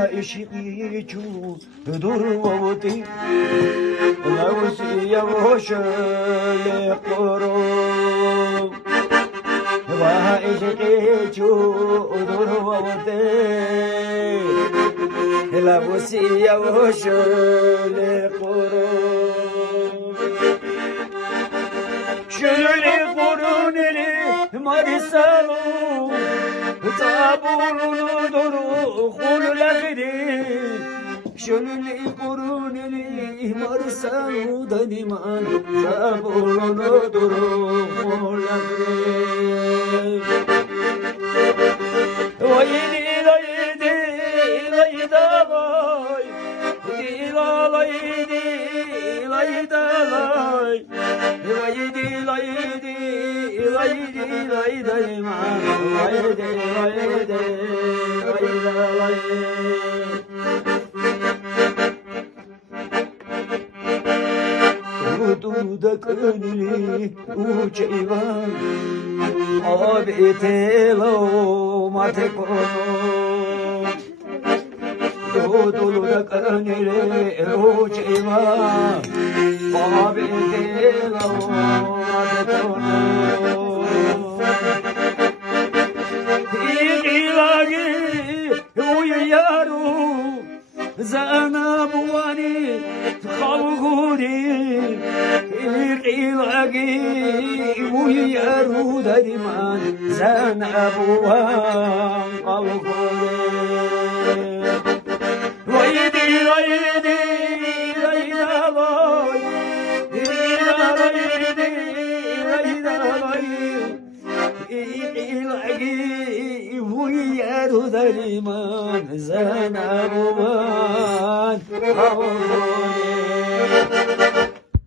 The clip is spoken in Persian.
عشقی چو دور ووتی لوسی وشل قرو و عشقی چو دور ووتی لوسی وشل قرو شل قرون مرسلو تابون درو خول لغدي شلل قرون لي مرسل دنيمان تابون درو خول لغدي ويدي ليدي ليدا لاي دي لا ليدي ليدا لاي ويدي ليدي ليدي ليدي ما ليدي ليدي ليدا ليدي ودودك اني وجيبان ابيتي لو ما تكون دودك اني وجيبان ابيتي لو ما تكون زانا بواني تخوغوني إلقي ويارو دايما زانا بوان قوغوني ويدي ويدي ليدا باي ليدي ليدا باي إلقي ويارو دايما زانا بوان قوغوني